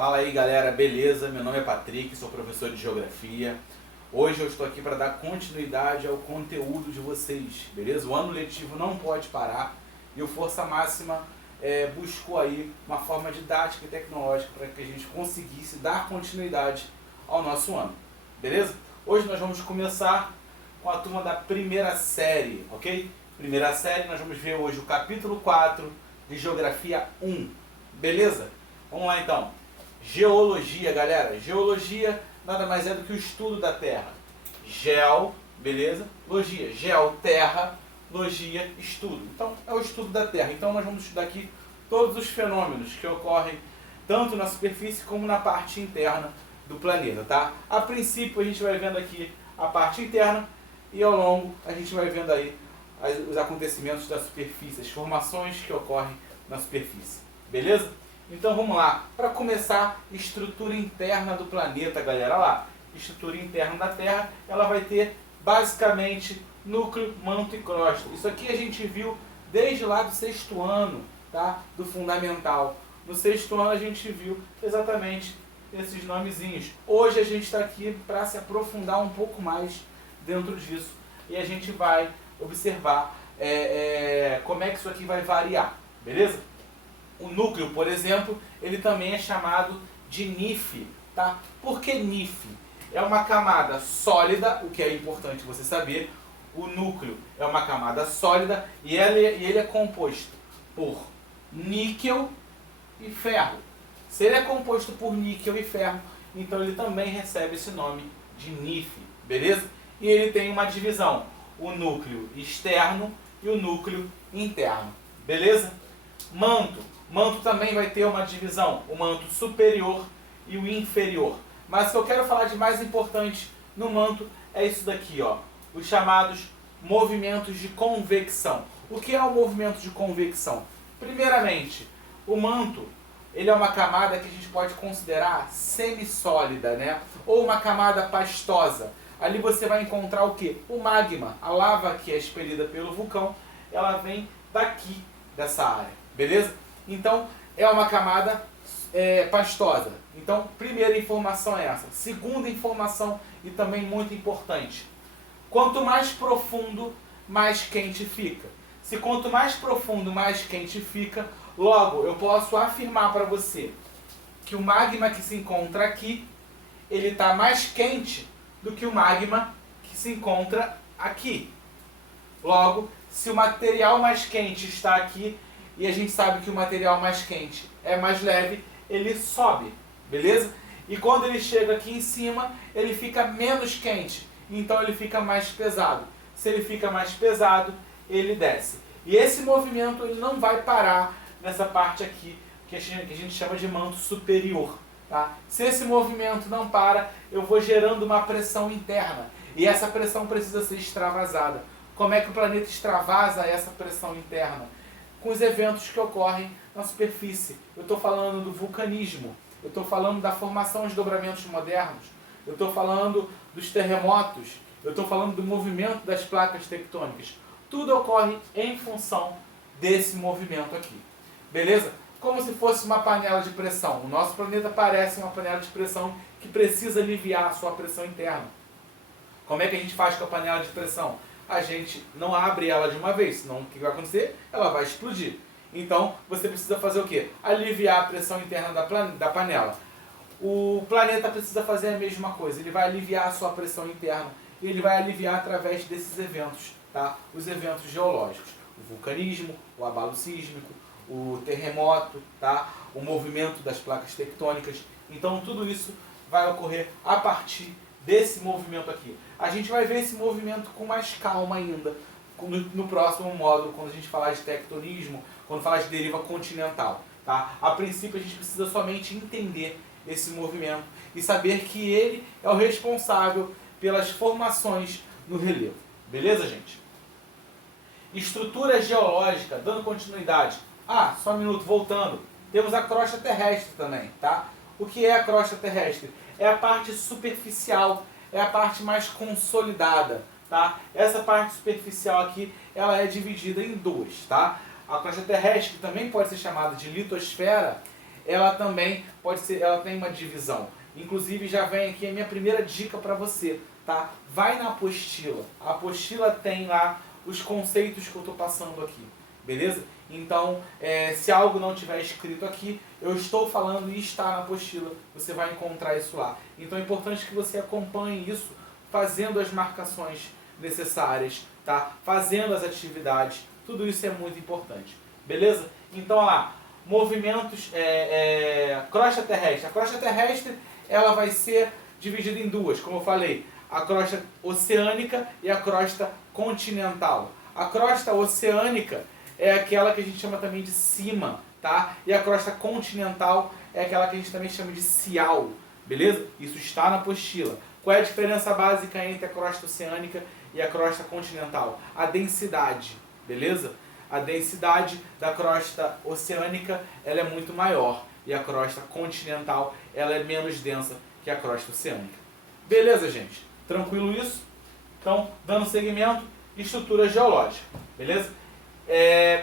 Fala aí galera, beleza? Meu nome é Patrick, sou professor de Geografia. Hoje eu estou aqui para dar continuidade ao conteúdo de vocês, beleza? O ano letivo não pode parar e o Força Máxima buscou aí uma forma didática e tecnológica para que a gente conseguisse dar continuidade ao nosso ano, beleza? Hoje nós vamos começar com a turma da primeira série, ok? Primeira série, nós vamos ver hoje o capítulo 4 de Geografia 1, beleza? Vamos lá então. Geologia, galera. Geologia nada mais é do que o estudo da Terra. Geo, beleza? Logia. Geo, terra. Logia, estudo. Então, é o estudo da Terra. Então, nós vamos estudar aqui todos os fenômenos que ocorrem tanto na superfície como na parte interna do planeta, tá? A princípio, a gente vai vendo aqui a parte interna e ao longo a gente vai vendo aí os acontecimentos da superfície, as formações que ocorrem na superfície. Beleza? Então vamos lá, para começar, estrutura interna do planeta, galera. Olha lá, estrutura interna da Terra, ela vai ter basicamente núcleo, manto e crosta. Isso aqui a gente viu desde lá do sexto ano, tá? Do fundamental. No sexto ano a gente viu exatamente esses nomezinhos. Hoje a gente está aqui para se aprofundar um pouco mais dentro disso e a gente vai observar como é que isso aqui vai variar, beleza? O núcleo, por exemplo, ele também é chamado de NIF, tá? Por que NIF? É uma camada sólida, o que é importante você saber. O núcleo é uma camada sólida e ele é composto por níquel e ferro. Se ele é composto por níquel e ferro, então ele também recebe esse nome de NIF, beleza? E ele tem uma divisão, o núcleo externo e o núcleo interno, beleza? Manto. Manto também vai ter uma divisão, o manto superior e o inferior. Mas o que eu quero falar de mais importante no manto é isso daqui, ó, os chamados movimentos de convecção. O que é o movimento de convecção? Primeiramente, o manto, ele é uma camada que a gente pode considerar semissólida, né? Ou uma camada pastosa. Ali você vai encontrar o quê? O magma, a lava que é expelida pelo vulcão, ela vem daqui, dessa área, beleza? Então, é uma camada pastosa. Então, primeira informação é essa. Segunda informação, e também muito importante. Quanto mais profundo, mais quente fica. Se quanto mais profundo, mais quente fica, logo, eu posso afirmar para você que o magma que se encontra aqui, ele está mais quente do que o magma que se encontra aqui. Logo, se o material mais quente está aqui, e a gente sabe que o material mais quente é mais leve, ele sobe, beleza? E quando ele chega aqui em cima, ele fica menos quente, então ele fica mais pesado. Se ele fica mais pesado, ele desce. E esse movimento ele não vai parar nessa parte aqui, que a gente chama de manto superior. Tá? Se esse movimento não para, eu vou gerando uma pressão interna. E essa pressão precisa ser extravasada. Como é que o planeta extravasa essa pressão interna? Com os eventos que ocorrem na superfície. Eu estou falando do vulcanismo, eu estou falando da formação de dobramentos modernos, eu estou falando dos terremotos, eu estou falando do movimento das placas tectônicas. Tudo ocorre em função desse movimento aqui. Beleza? Como se fosse uma panela de pressão. O nosso planeta parece uma panela de pressão que precisa aliviar a sua pressão interna. Como é que a gente faz com a panela de pressão? A gente não abre ela de uma vez, senão o que vai acontecer? Ela vai explodir. Então, você precisa fazer o quê? Aliviar a pressão interna da panela. O planeta precisa fazer a mesma coisa, ele vai aliviar a sua pressão interna, e ele vai aliviar através desses eventos, tá? Os eventos geológicos, o vulcanismo, o abalo sísmico, o terremoto, tá? O movimento das placas tectônicas. Então, tudo isso vai ocorrer a partir desse movimento aqui. A gente vai ver esse movimento com mais calma ainda no próximo módulo, quando a gente falar de tectonismo, quando falar de deriva continental. Tá? A princípio a gente precisa somente entender esse movimento e saber que ele é o responsável pelas formações no relevo. Beleza, gente? Estrutura geológica, dando continuidade. Ah, só um minuto, voltando. Temos a crosta terrestre também, tá? O que é a crosta terrestre? É a parte superficial, é a parte mais consolidada, tá? Essa parte superficial aqui, ela é dividida em duas, tá? A crosta terrestre, que também pode ser chamada de litosfera, ela também pode ser, ela tem uma divisão. Inclusive já vem aqui a minha primeira dica para você, tá? Vai na apostila. A apostila tem lá os conceitos que eu estou passando aqui, beleza? Então, se algo não tiver escrito aqui, eu estou falando e está na apostila, você vai encontrar isso lá. Então é importante que você acompanhe isso, fazendo as marcações necessárias, tá? Fazendo as atividades, tudo isso é muito importante, beleza? Então, olha lá, movimentos, crosta terrestre. A crosta terrestre, ela vai ser dividida em duas, como eu falei, a crosta oceânica e a crosta continental. A crosta oceânica é aquela que a gente chama também de cima, tá? E a crosta continental é aquela que a gente também chama de cial, beleza? Isso está na apostila. Qual é a diferença básica entre a crosta oceânica e a crosta continental? A densidade, beleza? A densidade da crosta oceânica, ela é muito maior, e a crosta continental, ela é menos densa que a crosta oceânica. Beleza, gente? Tranquilo isso? Então, dando seguimento, estrutura geológica, beleza?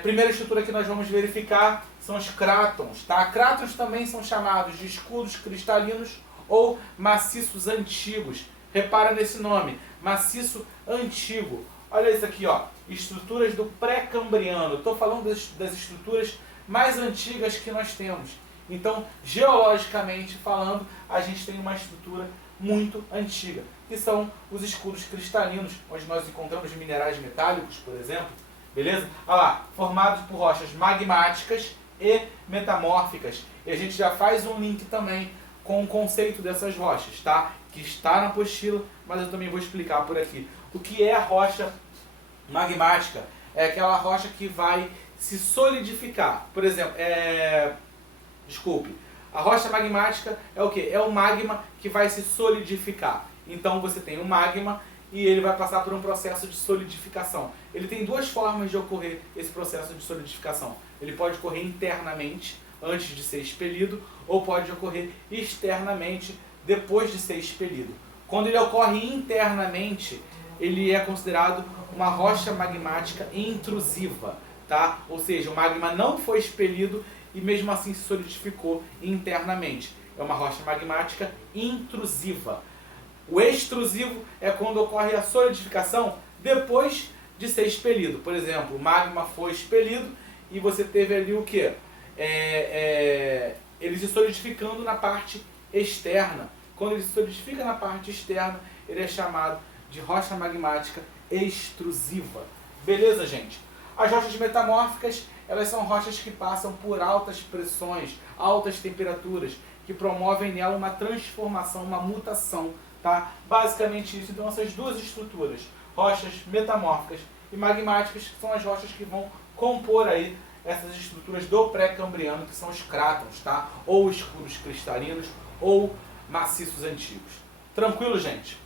Primeira estrutura que nós vamos verificar são os crátons, tá? Crátons também são chamados de escudos cristalinos ou maciços antigos. Repara nesse nome, maciço antigo. Olha isso aqui, ó, estruturas do pré-cambriano. Estou falando das estruturas mais antigas que nós temos. Então, geologicamente falando, a gente tem uma estrutura muito antiga, que são os escudos cristalinos, onde nós encontramos minerais metálicos, por exemplo. Beleza? Olha lá, formados por rochas magmáticas e metamórficas. E a gente já faz um link também com o conceito dessas rochas, tá? Que está na apostila, mas eu também vou explicar por aqui. O que é a rocha magmática? É aquela rocha que vai se solidificar. Por exemplo, a rocha magmática é o quê? É o magma que vai se solidificar. Então você tem o magma e ele vai passar por um processo de solidificação. Ele tem duas formas de ocorrer esse processo de solidificação. Ele pode ocorrer internamente, antes de ser expelido, ou pode ocorrer externamente, depois de ser expelido. Quando ele ocorre internamente, ele é considerado uma rocha magmática intrusiva, tá? Ou seja, o magma não foi expelido e mesmo assim se solidificou internamente. É uma rocha magmática intrusiva. O extrusivo é quando ocorre a solidificação depois de ser expelido. Por exemplo, o magma foi expelido e você teve ali o quê? Ele se solidificando na parte externa. Quando ele se solidifica na parte externa, ele é chamado de rocha magmática extrusiva. Beleza, gente? As rochas metamórficas, elas são rochas que passam por altas pressões, altas temperaturas, que promovem nela uma transformação, uma mutação. Tá? Basicamente isso. Então essas duas estruturas, rochas metamórficas e magmáticas, são as rochas que vão compor aí essas estruturas do pré-cambriano, que são os crátons, tá? Ou escudos cristalinos, ou maciços antigos. Tranquilo, gente?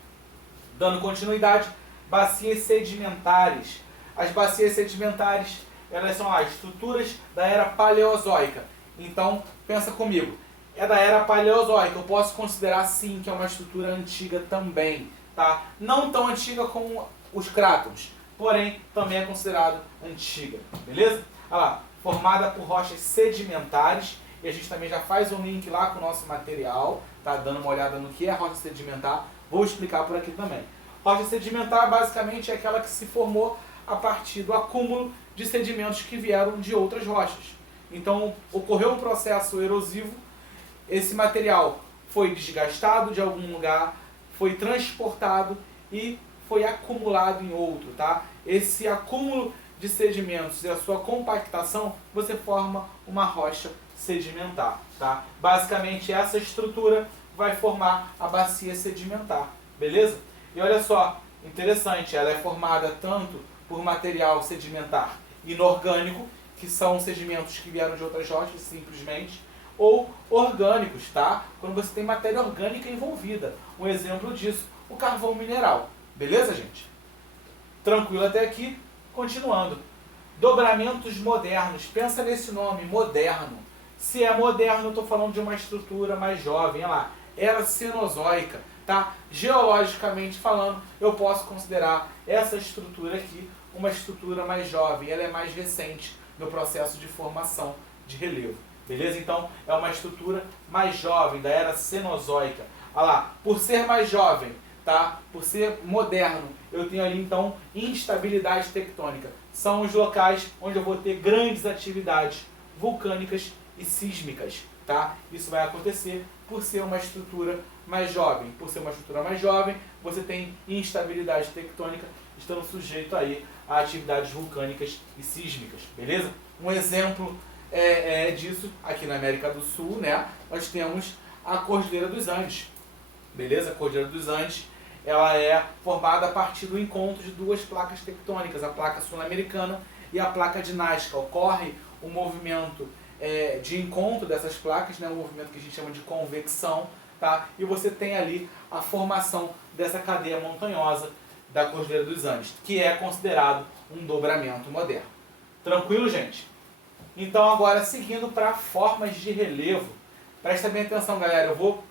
Dando continuidade, bacias sedimentares. As bacias sedimentares, elas são as estruturas da era paleozoica. Então, pensa comigo. É da era paleozoica, eu posso considerar sim que é uma estrutura antiga também, tá? Não tão antiga como os crátons, porém também é considerado antiga, beleza? Olha lá, formada por rochas sedimentares, e a gente também já faz um link lá com o nosso material, tá? Dando uma olhada no que é rocha sedimentar, vou explicar por aqui também. Rocha sedimentar basicamente é aquela que se formou a partir do acúmulo de sedimentos que vieram de outras rochas. Então ocorreu um processo erosivo. Esse material foi desgastado de algum lugar, foi transportado e foi acumulado em outro, tá? Esse acúmulo de sedimentos e a sua compactação, você forma uma rocha sedimentar, tá? Basicamente essa estrutura vai formar a bacia sedimentar, beleza? E olha só, interessante, ela é formada tanto por material sedimentar inorgânico, que são sedimentos que vieram de outras rochas simplesmente, ou orgânicos, tá? Quando você tem matéria orgânica envolvida. Um exemplo disso, o carvão mineral. Beleza, gente? Tranquilo até aqui? Continuando. Dobramentos modernos. Pensa nesse nome, moderno. Se é moderno, eu estou falando de uma estrutura mais jovem. Olha lá, era cenozoica, tá? Geologicamente falando, eu posso considerar essa estrutura aqui uma estrutura mais jovem. Ela é mais recente no processo de formação de relevo. beleza? Então é uma estrutura mais jovem, da era Cenozoica. Olha lá, por ser mais jovem, tá? Por ser moderno, eu tenho ali então instabilidade tectônica. São os locais onde eu vou ter grandes atividades vulcânicas e sísmicas, tá? Isso vai acontecer por ser uma estrutura mais jovem. Por ser uma estrutura mais jovem, você tem instabilidade tectônica, estando sujeito aí a atividades vulcânicas e sísmicas, beleza? Um exemplo disso, aqui na América do Sul, né, nós temos a Cordilheira dos Andes, beleza? A Cordilheira dos Andes, ela é formada a partir do encontro de duas placas tectônicas, a placa sul-americana e a placa de Nazca. Ocorre um movimento de encontro dessas placas, né, um movimento que a gente chama de convecção, tá? E você tem ali a formação dessa cadeia montanhosa da Cordilheira dos Andes, que é considerado um dobramento moderno. Tranquilo, gente? Então agora seguindo para formas de relevo, presta bem atenção, galera, eu vou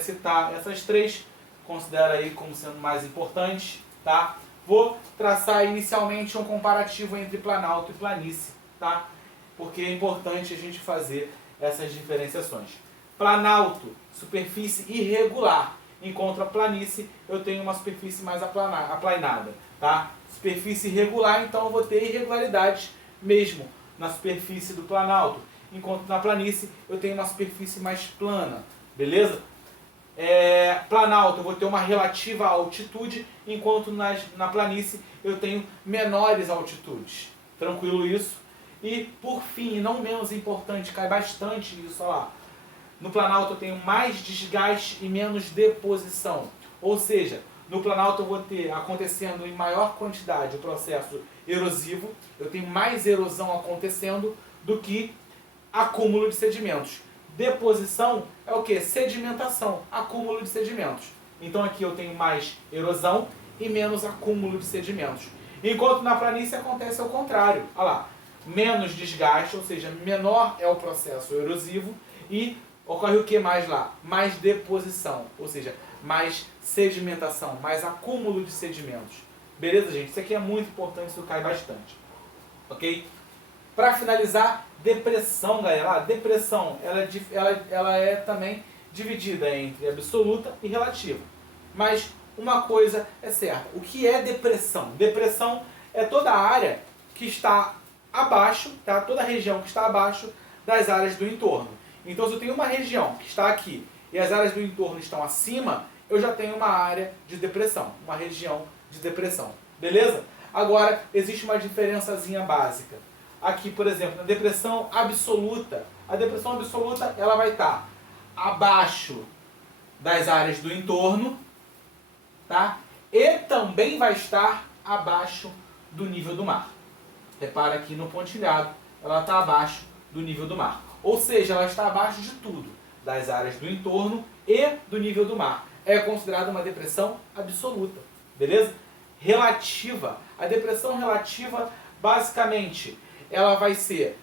citar essas três, considero aí como sendo mais importantes, tá? Vou traçar inicialmente um comparativo entre planalto e planície, tá? Porque é importante a gente fazer essas diferenciações. Planalto, superfície irregular, enquanto a planície eu tenho uma superfície mais aplanada, tá? Superfície irregular, então eu vou ter irregularidades mesmo na superfície do planalto, enquanto na planície eu tenho uma superfície mais plana, beleza? Planalto eu vou ter uma relativa altitude, enquanto na planície eu tenho menores altitudes. Tranquilo isso? E por fim, e não menos importante, cai bastante isso, olha lá. No planalto eu tenho mais desgaste e menos deposição. Ou seja, no planalto eu vou ter acontecendo em maior quantidade o processo erosivo, eu tenho mais erosão acontecendo do que acúmulo de sedimentos. Deposição é o que? Sedimentação, acúmulo de sedimentos. Então aqui eu tenho mais erosão e menos acúmulo de sedimentos. Enquanto na planície acontece ao contrário. Olha lá, menos desgaste, ou seja, menor é o processo erosivo e ocorre o que mais lá? Mais deposição, ou seja, mais sedimentação, mais acúmulo de sedimentos. Beleza, gente? Isso aqui é muito importante, isso cai bastante. Ok? Para finalizar, depressão, galera. A depressão ela é também dividida entre absoluta e relativa. Mas uma coisa é certa. O que é depressão? Depressão é toda a área que está abaixo, tá? Toda a região que está abaixo das áreas do entorno. Então, se eu tenho uma região que está aqui e as áreas do entorno estão acima, eu já tenho uma área de depressão, uma região de depressão. Beleza? Agora, existe uma diferençazinha básica. Aqui, por exemplo, na depressão absoluta, a depressão absoluta ela vai estar abaixo das áreas do entorno, tá? E também vai estar abaixo do nível do mar. Repara aqui no pontilhado, ela está abaixo do nível do mar. Ou seja, ela está abaixo de tudo, das áreas do entorno e do nível do mar. É considerada uma depressão absoluta, beleza? Relativa. A depressão relativa, basicamente, ela vai ser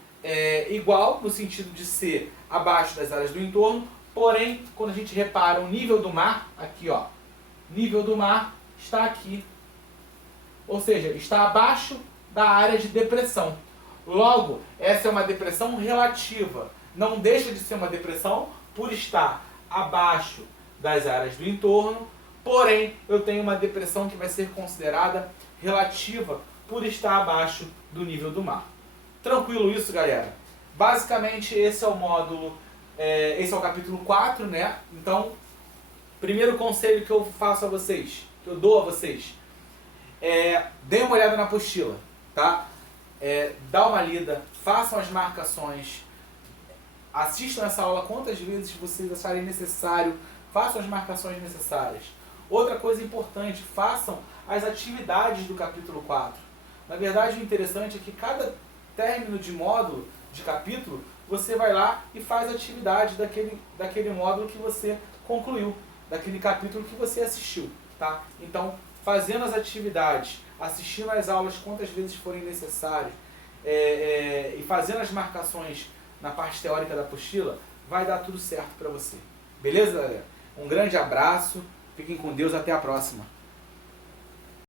igual, no sentido de ser abaixo das áreas do entorno, porém, quando a gente repara o nível do mar, aqui ó, nível do mar está aqui, ou seja, está abaixo da área de depressão. Logo, essa é uma depressão relativa, não deixa de ser uma depressão por estar abaixo das áreas do entorno, porém, eu tenho uma depressão que vai ser considerada relativa por estar abaixo do nível do mar. Tranquilo isso, galera? Basicamente, esse é o módulo, esse é o capítulo 4, né? Então, primeiro conselho que eu faço a vocês, que eu dou a vocês, deem uma olhada na apostila, tá? Dá uma lida, façam as marcações, assistam essa aula quantas vezes vocês acharem necessário, façam as marcações necessárias. Outra coisa importante, façam as atividades do capítulo 4. Na verdade, o interessante é que cada término de módulo, de capítulo, você vai lá e faz a atividade daquele módulo que você concluiu, daquele capítulo que você assistiu, tá? Então, fazendo as atividades, assistindo às aulas quantas vezes forem necessárias e fazendo as marcações na parte teórica da apostila, vai dar tudo certo para você. Beleza, galera? Um grande abraço, fiquem com Deus, até a próxima.